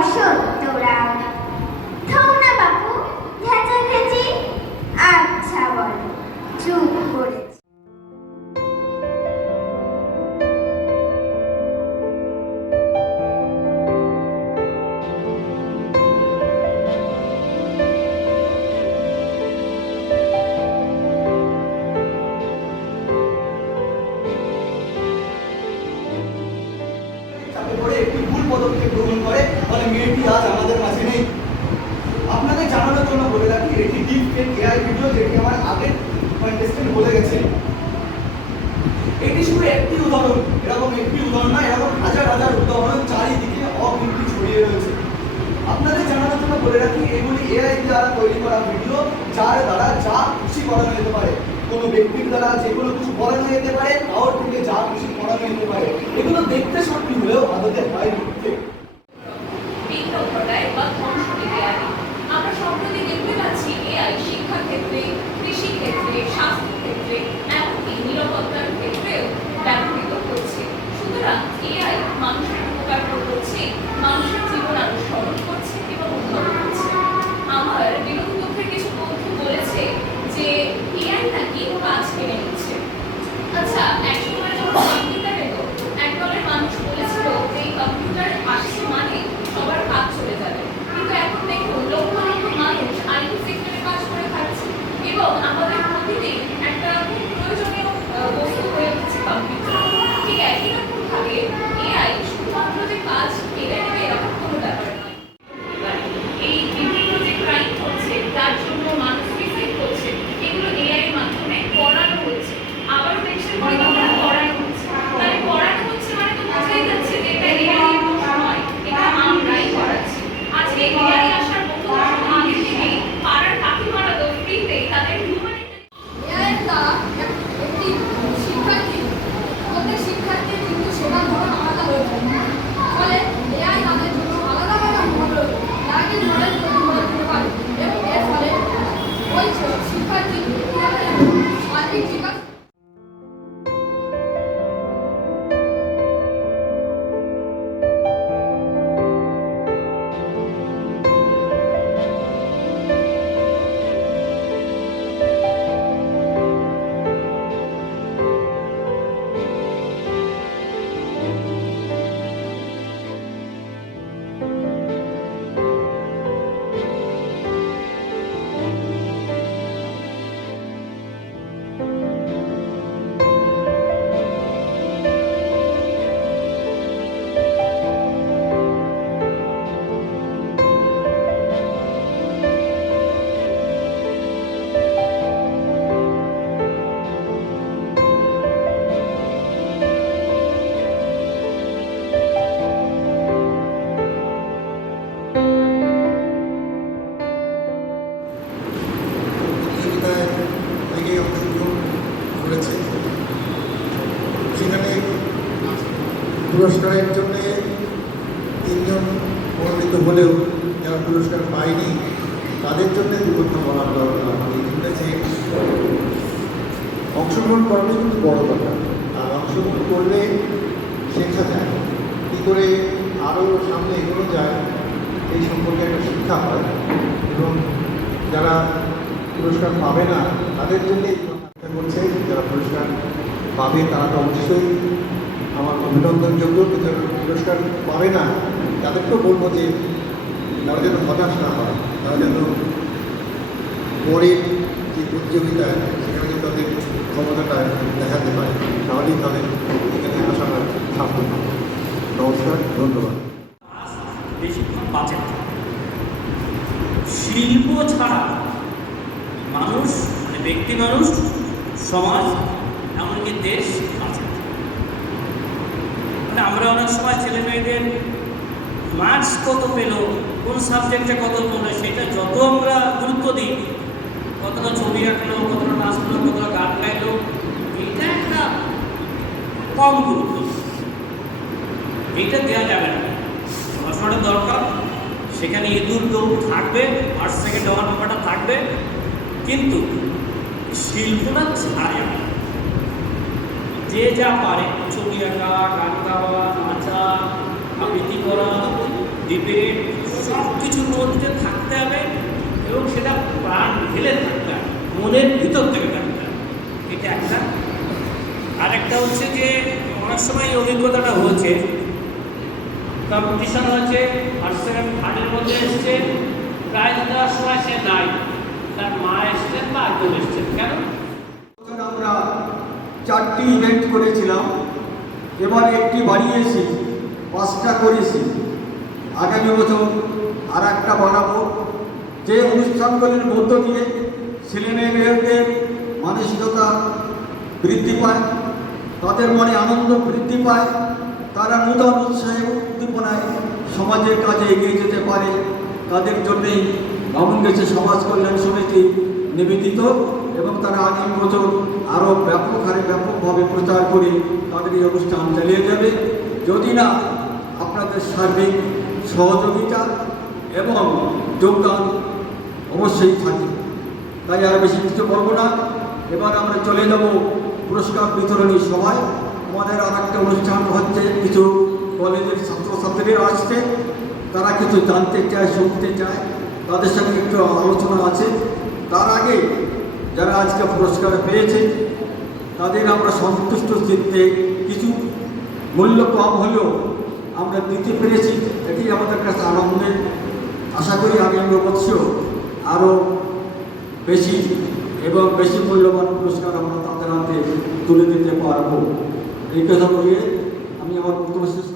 বসন তোরা। থৌ না বাপু, ঘেঁচাঘেঁচি। আচ্ছা বলো, চুপ করেছি। একটি ভুল পদক্ষেপ গ্রহণ করে, ফলে মেয়েটি আজ আমাদের মাঝে নেই। আপনাদের জানানোর জন্য বলে রাখি, এটি ডিপ ফেক এআই ভিডিও, যেটি আমার আগের কন্টেস্টেন্ট বলে গেছে। এটি শুধু একটি উদাহরণ, এরকম একটি উদাহরণ না, এরকম হাজার হাজার উদাহরণ চারিদিকে অবিন্তি ছড়িয়ে রয়েছে। আপনাদের জানানোর জন্য বলে রাখি, এগুলি এআই দ্বারা তৈরি করা ভিডিও, যার দ্বারা যা খুশি করানো যেতে পারে। কোনো ব্যক্তির দ্বারা যে কোনো কিছু করানো যেতে পারে, কারোর থেকে যা খুশি করানো যেতে পারে। এগুলো দেখতে সত্যি হলেও আদতে হয় মিথ্যে। আমরা সম্প্রতি দেখতে পাচ্ছি এআই শিক্ষা ক্ষেত্রে, কৃষি ক্ষেত্রে, স্বাস্থ্য ক্ষেত্রে, এমনকি নিরাপত্তার ক্ষেত্রেও ব্যবহৃত হচ্ছে। সুতরাং এআই মানুষের উপকার করছে, মানুষের জীবন আরো সহজ করছে এবং উন্নত করছে। আমার বিরোধী পক্ষের কিছু বন্ধু বলেছে যে এআই নাকি কাজ কেড়ে নিচ্ছে। আচ্ছা, একসময় যখন কম্পিউটার এলো, একদলের মানুষ বলেছিল যে এই কম্পিউটার আসছে মানে সবার কাজ চলে যাবে। কিন্তু এখন দেখুন, লক্ষ লক্ষ মানুষ আইটি সেক্টরে কাজ করে খাচ্ছে এবং আমাদের প্রতিদিন একটা প্রয়োজনীয় বস্তু হয়ে উঠছে কম্পিউটার। ঠিক একই রকম ভাবে এআই শুধুমাত্র যে কাজ কেড়ে নেবে এরকম কোনো ব্যাপার নয়। এই বিভিন্ন যে ক্রাইম হচ্ছে, তার জন্য মানুষ সুইসাইড করছে, এগুলো এআই এর মাধ্যমে করানো হচ্ছে। আবার দেশের পরিকল্পনা করানো হচ্ছে। তাহলে করানো হচ্ছে মানে তো বোঝাই যাচ্ছে যে এটা এআই এর দোষ নয়, এটা আমরাই করাচ্ছি। আজকে এআই আসার বহু আগে থেকেই পাড়ার কাকিমারা তো ফ্রিতে তাদের এআই দ্বারা একটি শিক্ষার্থী, প্রত্যেক শিক্ষার্থীর কিন্তু শেখার ধরন আলাদা হয়ে যায়। ফলে এআই তাদের জন্য আলাদা আলাদা মডেল, ল্যাঙ্গুয়েজ মডেল তৈরি করে দিতে পারে এবং এর ফলে ওই শিক্ষার্থীর সার্বিক বিকাশ সেখানে পুরস্কারের জন্য 3 জন মনোনীত হলেও যারা পুরস্কার পায়নি তাদের জন্য দু কথা বলার দরকার। আমার ইংরেজি অংশগ্রহণ করাটাই কিন্তু বড় কথা, আর অংশগ্রহণ করলে শেখা যায় কী করে আরও সামনে এগোনো যায়, এই সম্পর্কে একটা শিক্ষা হয়। এবং যারা পুরস্কার পাবে না তাদের জন্য এই কথা করছে, যারা পুরস্কার পাবে তারা তো অবশ্যই আমার অভিনন্দনযোগ্য, কিন্তু যারা পুরস্কার পাবে না তাদেরকেও বলবো যে তারা যেন হতাশ না হয়, তারা যেন পরের যে প্রতিযোগিতা সেখানে যেন তাদের ক্ষমতাটা দেখাতে পারে, তাহলেই তাদের এখানে আসাটা সার্থক হবে। নমস্কার, ধন্যবাদ। বেশিক্ষণ বাঁচে না। শিল্প ছাড়া মানুষ, মানে ব্যক্তি মানুষ, সমাজ, এমনকি দেশ বাঁচে না। মানে আমরা অনেক সময় ছেলে মেয়েদের মার্কস কত পেল, কোন সাবজেক্টে কত পড়লো, সেটা যত আমরা গুরুত্ব দিই, কতটা ছবি আঁকলো, কতটা নাচলো, কতটা গান গাইলো, এটা একটা কম গুরুত্ব। এইটা দেওয়া যাবে না। পড়াশোনাটা দরকার, সেখানে ইঁদুর দৌড় থাকবে, ফার্স্ট সেকেন্ড হওয়ার ব্যাপারটা থাকবে, কিন্তু শিল্পটা ছাড়ে না। যে যা পারে, ছবি আঁকা, গান গাওয়া, নাচা, আবৃত্তি করা, ডিবেট সব কিছুর মধ্যে থাকতে হবে এবং সেটা প্রাণ ঢেলে থাকতে হবে, মনের ভিতর থেকে থাকতে হবে। এটা একটা। আরেকটা হচ্ছে যে অনেক সময় এই অভিজ্ঞতাটা হয়েছে, কম্পিটিশন হয়েছে, ফার্স্ট সেকেন্ড থার্ডের মধ্যে এসছে, প্রাইজ দেওয়ার সময় সে নাই, তার মা এসছেন বা একজন এসছেন। কেন? আমরা 4টি ইভেন্ট করেছিলাম, এবার একটি বাড়িয়েছি, 5টা করেছি। আগামী বছর আর একটা বানাবো, যে অনুষ্ঠানগুলির মধ্য দিয়ে ছেলেমেয়েদের মানসিকতা বৃদ্ধি পায়, তাদের মনে আনন্দ বৃদ্ধি পায়, তারা নূতন উৎসাহে উদ্দীপনায় সমাজের কাজে এগিয়ে যেতে পারে। তাদের জন্যেই বামুনগাছি সমাজ কল্যাণ সমিতি নিবেদিত এবং তারা আগামী বছর আরও ব্যাপক হারে ব্যাপকভাবে প্রচার করে তাদের এই অনুষ্ঠান চালিয়ে যাবে, যদি না আপনাদের সার্বিক সহযোগিতা এবং যোগদান অবশ্যই থাকে। তাই আর বেশি কিছু বলবো না, এবার আমরা চলে যাব পুরস্কার বিতরণী সভায়। আমাদের আর একটা অনুষ্ঠান হচ্ছে, কিছু কলেজের ছাত্রছাত্রীরা আসছে, তারা কিছু জানতে চায়, শুনতে চায়, তাদের সঙ্গে একটু আলোচনা আছে। তার আগে যারা আজকে পুরস্কার পেয়েছে তাদের আমরা সন্তুষ্ট চিত্তে কিছু মূল্য কম হলেও আমরা দিতে পেরেছি, এটি আমাদের কাছে আনন্দের। আশা করি আগামী বছর আরও বেশি এবং বেশি মূল্যবান পুরস্কার আমরা তাদের হাতে তুলে দিতে পারবো। এই কথা বলে আমি আমার বক্তব্য শেষ